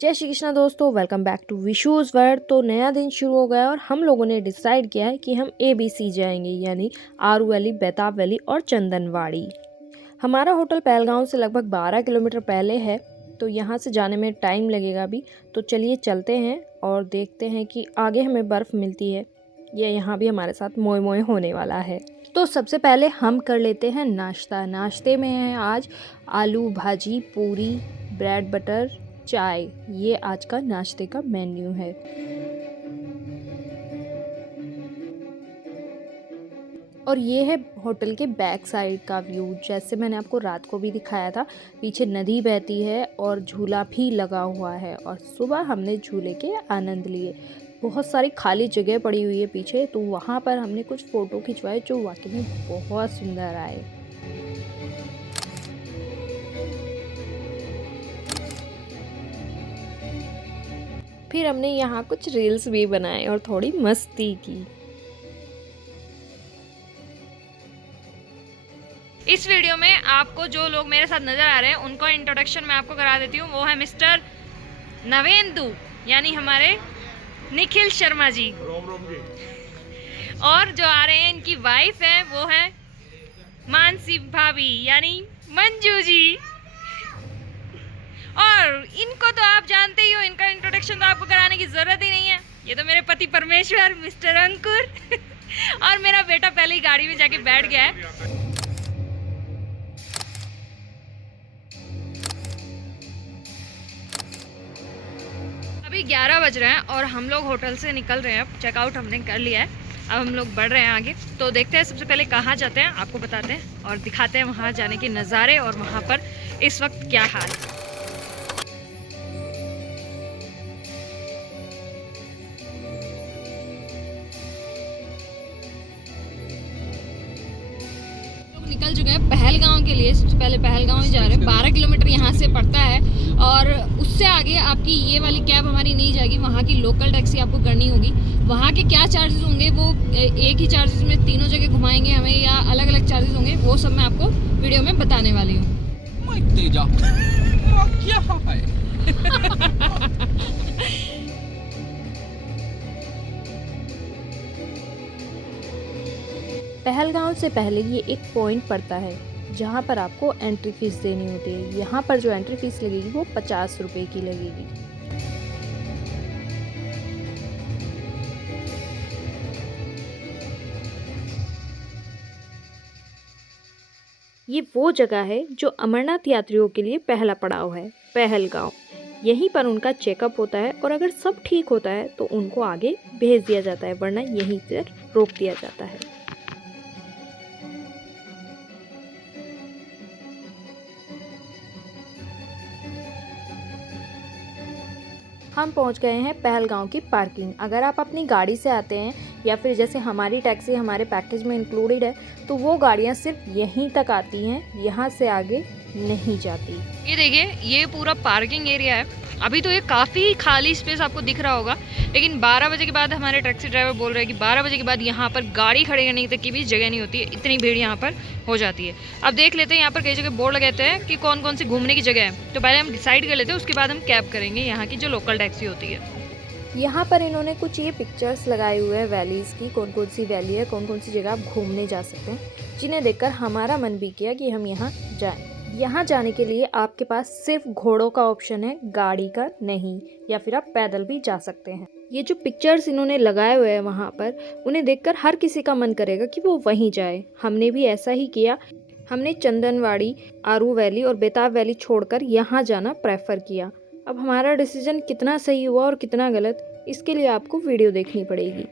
जय श्री कृष्णा दोस्तों, welcome back to विशूज़ world. तो नया दिन शुरू हो गया और हम लोगों ने डिसाइड किया है कि हम ABC जाएंगे, यानी आरू वैली, बेताब वैली और चंदनवाड़ी। हमारा होटल पहलगांव से लगभग 12 किलोमीटर पहले है, तो यहाँ से जाने में टाइम लगेगा अभी। तो चलिए चलते हैं और देखते हैं कि आगे हमें बर्फ़ मिलती है या यहाँ भी हमारे साथ मोए मोए होने वाला है। तो सबसे पहले हम कर लेते हैं नाश्ता। नाश्ते में है आज आलू भाजी, पूरी, ब्रेड बटर, चाय। ये आज का नाश्ते का मेन्यू है। और ये है होटल के बैक साइड का व्यू, जैसे मैंने आपको रात को भी दिखाया था। पीछे नदी बहती है और झूला भी लगा हुआ है, और सुबह हमने झूले के आनंद लिए। बहुत सारी खाली जगह पड़ी हुई है पीछे, तो वहाँ पर हमने कुछ फ़ोटो खिंचवाए जो वाकई में बहुत सुंदर आए। फिर हमने यहाँ कुछ रील्स भी बनाए और थोड़ी मस्ती की। इस वीडियो में आपको जो लोग मेरे साथ नजर आ रहे हैं उनको इंट्रोडक्शन मैं आपको करा देती हूँ। वो है मिस्टर नवेंदु, यानी हमारे निखिल शर्मा जी। और जो आ रहे हैं इनकी वाइफ है वो है मानसी भाभी, यानी मंजू जी। और इनको तो आप जानते ही हो, इनका इंट्रोडक्शन तो आपको कराने की जरूरत ही नहीं है। ये तो मेरे पति परमेश्वर मिस्टर अंकुर और मेरा बेटा पहले ही गाड़ी में जाके बैठ गया है। अभी 11 बज रहे हैं और हम लोग होटल से निकल रहे हैं। अब चेकआउट हमने कर लिया है, अब हम लोग बढ़ रहे हैं आगे। तो देखते हैं सबसे पहले कहाँ जाते हैं, आपको बताते हैं और दिखाते हैं वहाँ जाने के नज़ारे और वहाँ पर इस वक्त क्या हाल है। निकल चुके हैं पहलगांव के लिए। सबसे पहले पहलगांव ही जा रहे हैं। 12 किलोमीटर यहाँ से पड़ता है और उससे आगे आपकी ये वाली कैब हमारी नहीं जाएगी। वहाँ की लोकल टैक्सी आपको करनी होगी। वहाँ के क्या चार्जेस होंगे, वो एक ही चार्जेस में तीनों जगह घुमाएंगे हमें या अलग अलग चार्जेस होंगे, वो सब मैं आपको वीडियो में बताने वाली हूँ। पहलगांव से पहले ये एक पॉइंट पड़ता है जहाँ पर आपको एंट्री फीस देनी होती है। यहाँ पर जो एंट्री फीस लगेगी वो 50 रुपये की लगेगी। ये वो जगह है जो अमरनाथ यात्रियों के लिए पहला पड़ाव है, पहलगांव। यहीं पर उनका चेकअप होता है और अगर सब ठीक होता है तो उनको आगे भेज दिया जाता है, वरना यहीं से रोक दिया जाता है। हम पहुंच गए हैं पहलगांव की पार्किंग। अगर आप अपनी गाड़ी से आते हैं या फिर जैसे हमारी टैक्सी हमारे पैकेज में इंक्लूडेड है, तो वो गाड़ियां सिर्फ यहीं तक आती हैं, यहाँ से आगे नहीं जाती। ये देखिए, ये पूरा पार्किंग एरिया है। अभी तो ये काफ़ी खाली स्पेस आपको दिख रहा होगा, लेकिन 12 बजे के बाद हमारे टैक्सी ड्राइवर बोल रहे हैं कि 12 बजे के बाद यहाँ पर गाड़ी खड़े करने तक की भी जगह नहीं होती है, इतनी भीड़ यहाँ पर हो जाती है। अब देख लेते हैं, यहाँ पर कई जगह बोर्ड लगाते हैं कि कौन कौन सी घूमने की जगह है। तो पहले हम डिसाइड कर लेते हैं, उसके बाद हम कैब करेंगे यहाँ की जो लोकल टैक्सी होती है। यहाँ पर इन्होंने कुछ ये पिक्चर्स लगाए हुए हैं वैलीज़ की, कौन कौन सी वैली है, कौन कौन सी जगह आप घूमने जा सकते हैं, जिन्हें देखकर हमारा मन भी किया कि हम यहाँ जाएं। यहाँ जाने के लिए आपके पास सिर्फ घोड़ों का ऑप्शन है, गाड़ी का नहीं, या फिर आप पैदल भी जा सकते हैं। ये जो पिक्चर्स इन्होंने लगाए हुए हैं वहाँ पर, उन्हें देखकर हर किसी का मन करेगा कि वो वहीं जाए। हमने भी ऐसा ही किया। हमने चंदनवाड़ी, आरू वैली और बेताब वैली छोड़कर यहाँ जाना प्रेफर किया। अब हमारा डिसीजन कितना सही हुआ और कितना गलत, इसके लिए आपको वीडियो देखनी पड़ेगी।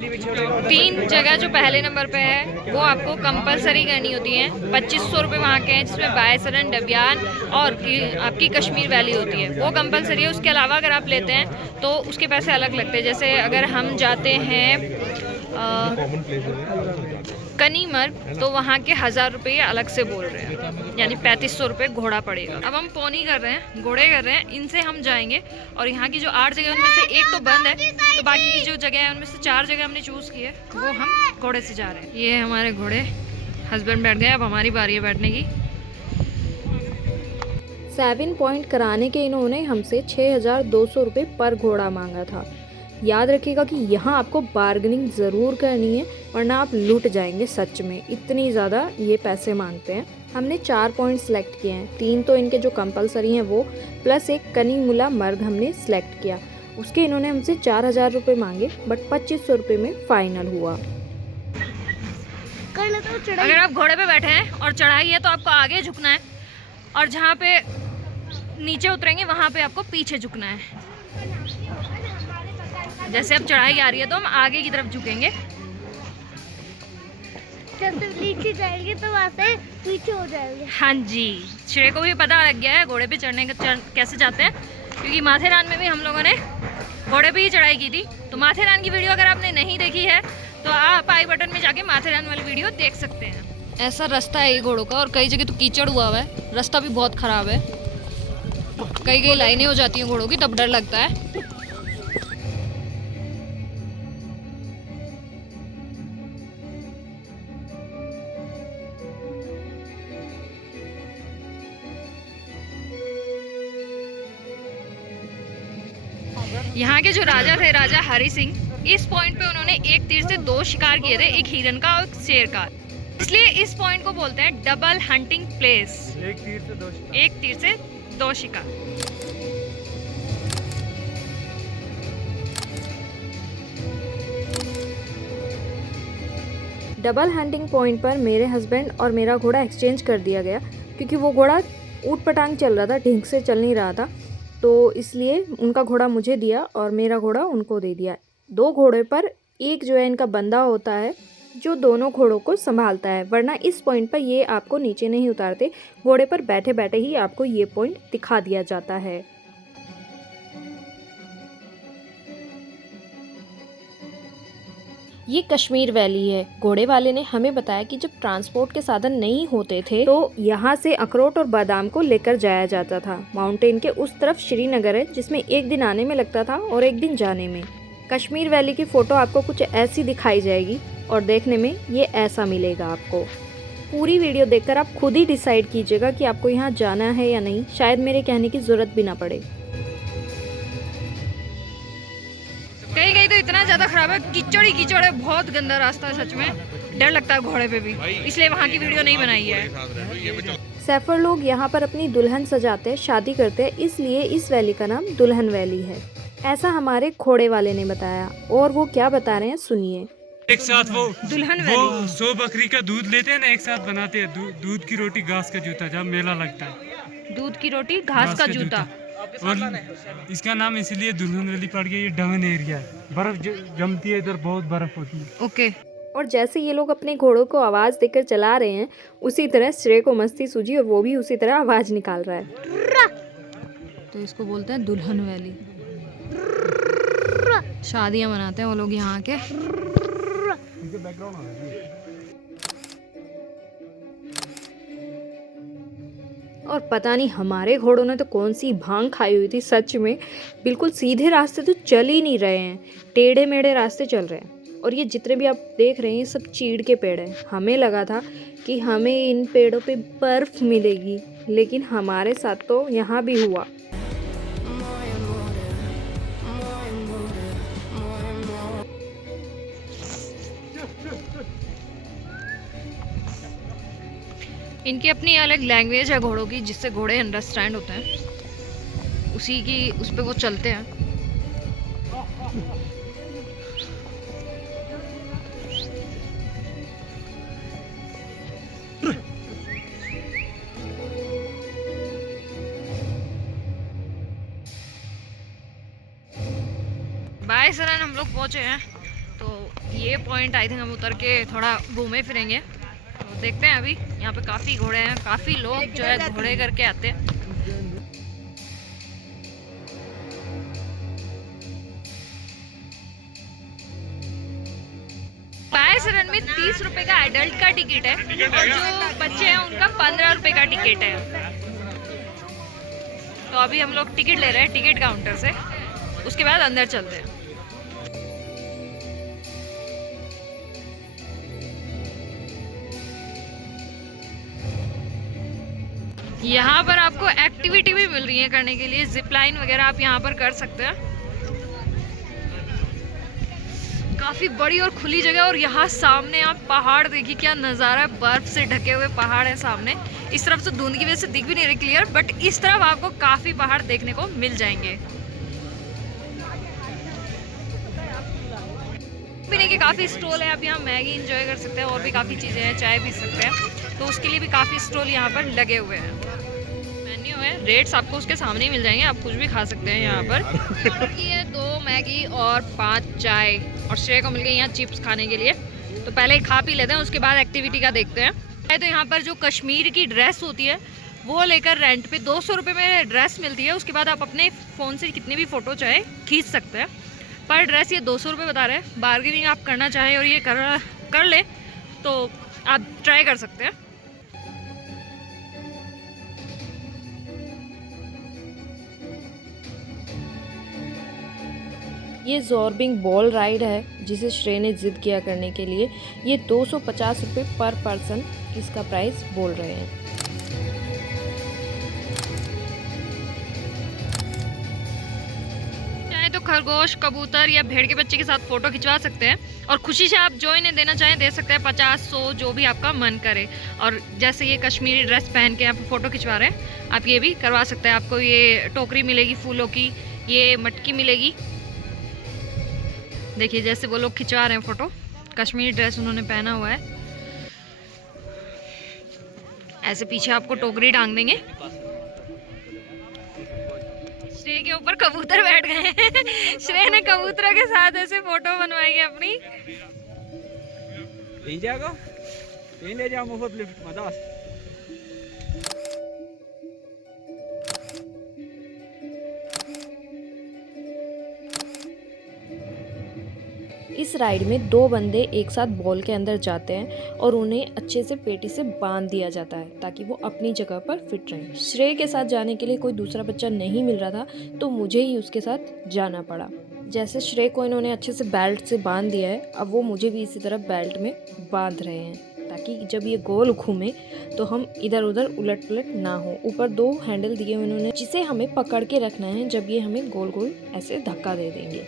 3 जगह जो पहले नंबर पे है वो आपको कंपलसरी करनी होती है। 2500 रुपये वहाँ के हैं, जिसमें बायसरन, डबियान और आपकी कश्मीर वैली होती है, वो कंपलसरी है। उसके अलावा अगर आप लेते हैं तो उसके पैसे अलग लगते हैं। जैसे अगर हम जाते हैं कनीमर, तो वहाँ के 1000 रुपये अलग से बोल रहे हैं, यानी 3500 रुपये घोड़ा पड़ेगा। अब हम पोनी कर रहे हैं, घोड़े कर रहे हैं, इनसे हम जाएंगे। और यहाँ की जो 8 जगह उनमें से एक तो बंद है, तो बाकी की जो जगह है उनमें से 4 जगह हमने चूज़ की है, वो हम घोड़े से जा रहे हैं। ये हमारे घोड़े, हस्बैंड बैठ गए, अब हमारी बारी है बैठने की। 7 पॉइंट कराने के इन्होंने हमसे 6,200 रुपये पर घोड़ा मांगा था। याद रखिएगा कि यहाँ आपको बार्गेनिंग ज़रूर करनी है, वरना आप लूट जाएंगे सच में, इतनी ज़्यादा ये पैसे मांगते हैं। हमने 4 पॉइंट सेलेक्ट किए हैं, 3 तो इनके जो कंपलसरी हैं वो, प्लस एक कनीमुला मर्ग हमने सेलेक्ट किया। उसके इन्होंने हमसे 4,000 रुपये मांगे, बट 2,500 रुपये में फाइनल हुआ। अगर आप घोड़े पे बैठे हैं और चढ़ाई है तो आपको आगे झुकना है, और जहाँ पे नीचे उतरेंगे वहाँ पे आपको पीछे झुकना है। जैसे अब चढ़ाई आ रही है तो हम आगे की तरफ झुकेंगे, जब नीचे जाएंगे तो वहाँ से पीछे हो जाएंगे। हाँ जी, श्रेय को भी पता लग गया है घोड़े पे चढ़ने का कैसे जाते हैं, क्योंकि माथेरान में भी हम लोगों ने घोड़े पे ही चढ़ाई की थी। तो माथेरान की वीडियो अगर आपने नहीं देखी है तो आप आई बटन में जाके माथेरान वाली वीडियो देख सकते हैं। ऐसा रास्ता है ये घोड़ों का, और कई जगह तो कीचड़ हुआ हुआ है, रास्ता भी बहुत ख़राब है, कई कई लाइनें हो जाती हैं घोड़ों की, तब डर लगता है। यहाँ के जो राजा थे, राजा हरि सिंह, इस पॉइंट पे उन्होंने एक तीर से 2 शिकार किए थे, एक हिरन का और एक शेर का, इसलिए इस पॉइंट को बोलते हैं डबल हंटिंग प्लेस। एक तीर से 2 शिकार। डबल हंटिंग पॉइंट पर मेरे हस्बैंड और मेरा घोड़ा एक्सचेंज कर दिया गया, क्योंकि वो घोड़ा ऊट पटांग चल रहा था, ढंग से चल नहीं रहा था, तो इसलिए उनका घोड़ा मुझे दिया और मेरा घोड़ा उनको दे दिया। 2 घोड़े पर एक जो है इनका बंदा होता है जो दोनों घोड़ों को संभालता है, वरना इस पॉइंट पर ये आपको नीचे नहीं उतारते, घोड़े पर बैठे बैठे ही आपको ये पॉइंट दिखा दिया जाता है। ये कश्मीर वैली है। घोड़े वाले ने हमें बताया कि जब ट्रांसपोर्ट के साधन नहीं होते थे तो यहाँ से अखरोट और बादाम को लेकर जाया जाता था। माउंटेन के उस तरफ श्रीनगर है, जिसमें एक दिन आने में लगता था और एक दिन जाने में। कश्मीर वैली की फ़ोटो आपको कुछ ऐसी दिखाई जाएगी और देखने में ये ऐसा मिलेगा आपको। पूरी वीडियो देखकर आप खुद ही डिसाइड कीजिएगा कि आपको यहाँ जाना है या नहीं, शायद मेरे कहने की ज़रूरत भी ना पड़े। कहीं कहीं तो इतना ज़्यादा खराब है, कीचड़ ही कीचड़ है, बहुत गंदा रास्ता है, सच में डर लगता है घोड़े पे भी, इसलिए वहाँ की वीडियो नहीं बनाई है। सैफर लोग यहाँ पर अपनी दुल्हन सजाते हैं, शादी करते हैं, इसलिए इस वैली का नाम दुल्हन वैली है, ऐसा हमारे घोड़े वाले ने बताया। और वो क्या बता रहे हैं सुनिए। एक साथ वो दुल्हन वो वैली 100 बकरी का दूध लेते हैं ना, एक साथ बनाते हैं दूध की रोटी घास का जूता, जब मेला लगता है। दूध की रोटी घास का जूता, और इसका नाम इसलिए दुल्हन वैली पड़ गया, ये डाउन एरिया है, बर्फ जमती है इधर, बहुत बर्फ होती है। ओके। और जैसे ये लोग अपने घोड़ों को आवाज़ देकर चला रहे हैं, उसी तरह श्रेय को मस्ती सूझी और वो भी उसी तरह आवाज़ निकाल रहा है। तो इसको बोलते हैं दुल्हन वैली। शादियाँ मनाते हैं वो लोग यहाँ के। और पता नहीं हमारे घोड़ों ने तो कौन सी भांग खाई हुई थी, सच में बिल्कुल सीधे रास्ते तो चल ही नहीं रहे हैं, टेढ़े मेढ़े रास्ते चल रहे हैं। और ये जितने भी आप देख रहे हैं ये सब चीड़ के पेड़ हैं। हमें लगा था कि हमें इन पेड़ों पे बर्फ़ मिलेगी, लेकिन हमारे साथ तो यहाँ भी हुआ। इनकी अपनी अलग लैंग्वेज है घोड़ों की, जिससे घोड़े अंडरस्टैंड होते हैं, उसी की उस पे वो चलते हैं। बाय सरन हम लोग पहुंचे हैं, तो ये पॉइंट आई थिंक हम उतर के थोड़ा घूमे फिरेंगे। तो देखते हैं, अभी यहाँ पे काफ़ी घोड़े हैं, काफ़ी लोग जो है घोड़े करके आते हैं। बाय सरन में 30 रुपए का एडल्ट का टिकट है, और जो बच्चे हैं उनका 15 रुपए का टिकट है। तो अभी हम लोग टिकट ले रहे हैं टिकट काउंटर से, उसके बाद अंदर चलते हैं। यहाँ पर आपको एक्टिविटी भी मिल रही है करने के लिए, जिप लाइन वगैरह आप यहाँ पर कर सकते हैं। काफी बड़ी और खुली जगह, और यहाँ सामने आप पहाड़ देखिए क्या नज़ारा है, बर्फ से ढके हुए पहाड़ है सामने। इस तरफ से धुंध की वजह से दिख भी नहीं रही क्लियर, बट इस तरफ आपको काफी पहाड़ देखने को मिल जाएंगे। पीने के काफ़ी स्टॉल है, आप यहाँ मैगी इंजॉय कर सकते हैं, और भी काफ़ी चीज़ें हैं, चाय पी सकते हैं, तो उसके लिए भी काफ़ी स्टॉल यहाँ पर लगे हुए हैं। मेन्यू है, रेट्स आपको उसके सामने ही मिल जाएंगे, आप कुछ भी खा सकते हैं यहाँ पर। ये 2 मैगी और 5 चाय, और श्रेय को मिल गई यहाँ चिप्स खाने के लिए। तो पहले खा पी लेते हैं, उसके बाद एक्टिविटी का देखते हैं। तो यहाँ पर जो कश्मीर की ड्रेस होती है वो लेकर रेंट पे 200 रुपये में ड्रेस मिलती है। उसके बाद आप अपने फ़ोन से कितनी भी फ़ोटो चाहे खींच सकते हैं। पर ड्रेस ये 200 रुपये बता रहे हैं। बार्गेनिंग आप करना चाहें और ये कर ले तो आप ट्राई कर सकते हैं। ये जॉर्बिंग बॉल राइड है जिसे श्रेय ने जिद किया करने के लिए। ये 250 रुपये पर पर्सन इसका प्राइस बोल रहे हैं। चाहे तो खरगोश, कबूतर या भेड़ के बच्चे के साथ फोटो खिंचवा सकते हैं, और खुशी से आप जो इन्हें देना चाहें दे सकते हैं, 50, 100 जो भी आपका मन करे। और जैसे ये कश्मीरी ड्रेस पहन के आप फोटो खिंचवा रहे हैं, आप ये भी करवा सकते हैं। आपको ये टोकरी मिलेगी फूलों की, ये मटकी मिलेगी। देखिए जैसे वो लोग खिंचवा रहे हैं फोटो, कश्मीरी ड्रेस उन्होंने पहना हुआ है। ऐसे पीछे आपको टोकरी टांग देंगे। श्रेय के ऊपर कबूतर बैठ गए हैं। श्रेय ने कबूतरों के साथ ऐसे फोटो बनवाई है अपनी। ले जाओ मुफ्त लिफ्ट मजा। इस राइड में 2 बंदे एक साथ बॉल के अंदर जाते हैं और उन्हें अच्छे से पेटी से बांध दिया जाता है ताकि वो अपनी जगह पर फिट रहें। श्रेय के साथ जाने के लिए कोई दूसरा बच्चा नहीं मिल रहा था, तो मुझे ही उसके साथ जाना पड़ा। जैसे श्रेय को इन्होंने अच्छे से बेल्ट से बांध दिया है, अब वो मुझे भी इसी तरह बेल्ट में बांध रहे हैं ताकि जब ये गोल घूमे तो हम इधर उधर उलट पुलट ना हो। ऊपर 2 हैंडल दिए हुए उन्होंने जिसे हमें पकड़ के रखना है जब ये हमें गोल गोल ऐसे धक्का दे देंगे।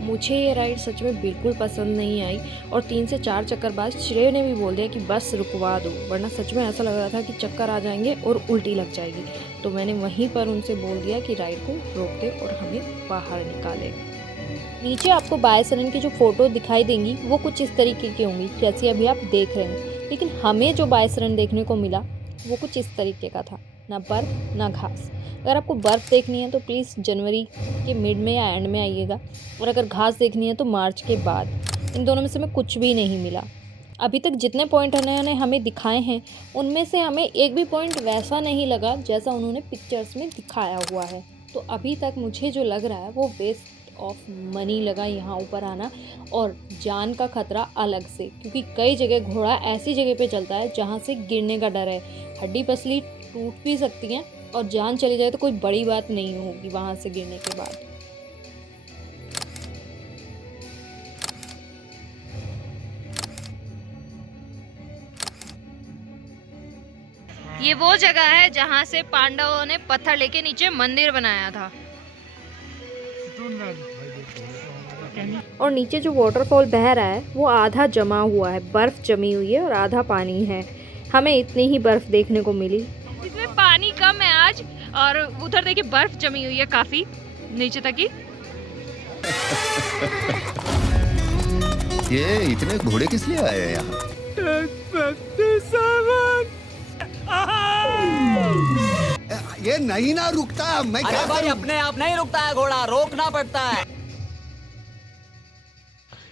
मुझे ये राइड सच में बिल्कुल पसंद नहीं आई, और 3 से 4 चक्कर बाद श्रेय ने भी बोल दिया कि बस रुकवा दो, वरना सच में ऐसा लग रहा था कि चक्कर आ जाएंगे और उल्टी लग जाएगी। तो मैंने वहीं पर उनसे बोल दिया कि राइड को रोक दे और हमें बाहर निकाले। नीचे आपको बायसरन की जो फ़ोटो दिखाई देंगी वो कुछ इस तरीके की होंगी जैसे अभी आप देख रहे हैं, लेकिन हमें जो बायसरन देखने को मिला वो कुछ इस तरीके का था, ना बर्फ़ ना घास। अगर आपको बर्फ़ देखनी है तो प्लीज़ जनवरी के मिड में या एंड में आइएगा, और अगर घास देखनी है तो मार्च के बाद। इन दोनों में से हमें कुछ भी नहीं मिला। अभी तक जितने पॉइंट उन्होंने हमें दिखाए हैं उनमें से हमें एक भी पॉइंट वैसा नहीं लगा जैसा उन्होंने पिक्चर्स में दिखाया हुआ है। तो अभी तक मुझे जो लग रहा है वो वेस्ट ऑफ मनी लगा यहाँ ऊपर आना, और जान का खतरा अलग से, क्योंकि कई जगह घोड़ा ऐसी जगह पे चलता है जहाँ से गिरने का डर है। हड्डी पसली टूट भी सकती हैं और जान चली जाए तो कोई बड़ी बात नहीं होगी वहाँ से गिरने के बाद। ये वो जगह है जहाँ से पांडवों ने पत्थर लेके नीचे मंदिर बनाया था। और नीचे जो वाटरफॉल बह रहा है वो आधा जमा हुआ है, बर्फ़ जमी हुई है और आधा पानी है। हमें इतनी ही बर्फ़ देखने को मिली। इसमें पानी कम है आज, और उधर देखिए बर्फ जमी हुई है काफी नीचे तक ही। ये इतने घोड़े किस लिए आए हैं यहाँ? ये नहीं ना रुकता, मैं क्या भाई करूं? अपने आप नहीं रुकता है घोड़ा, रोकना पड़ता है।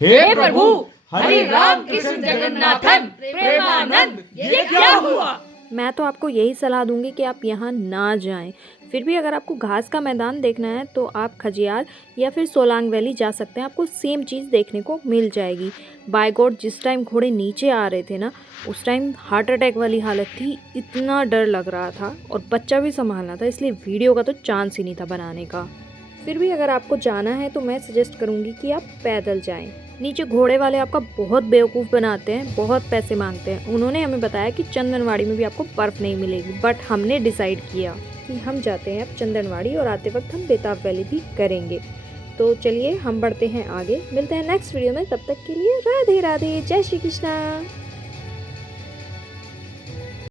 हे प्रभु, हरि राम कृष्ण जगन्नाथन प्रेमानंद, ये क्या हुआ? मैं तो आपको यही सलाह दूंगी कि आप यहाँ ना जाएं। फिर भी अगर आपको घास का मैदान देखना है तो आप खजियार या फिर सोलांग वैली जा सकते हैं, आपको सेम चीज़ देखने को मिल जाएगी। बाय गॉड, जिस टाइम घोड़े नीचे आ रहे थे ना, उस टाइम हार्ट अटैक वाली हालत थी, इतना डर लग रहा था और बच्चा भी संभालना था, इसलिए वीडियो का तो चांस ही नहीं था बनाने का। फिर भी अगर आपको जाना है तो मैं सजेस्ट करूँगी कि आप पैदल जाएँ। नीचे घोड़े वाले आपका बहुत बेवकूफ़ बनाते हैं, बहुत पैसे मांगते हैं। उन्होंने हमें बताया कि चंदनवाड़ी में भी आपको बर्फ़ नहीं मिलेगी, बट हमने डिसाइड किया कि हम जाते हैं अब चंदनवाड़ी और आते वक्त हम बेताब वैली भी करेंगे। तो चलिए हम बढ़ते हैं आगे, मिलते हैं नेक्स्ट वीडियो में। तब तक के लिए राधे राधे, जय श्री कृष्णा।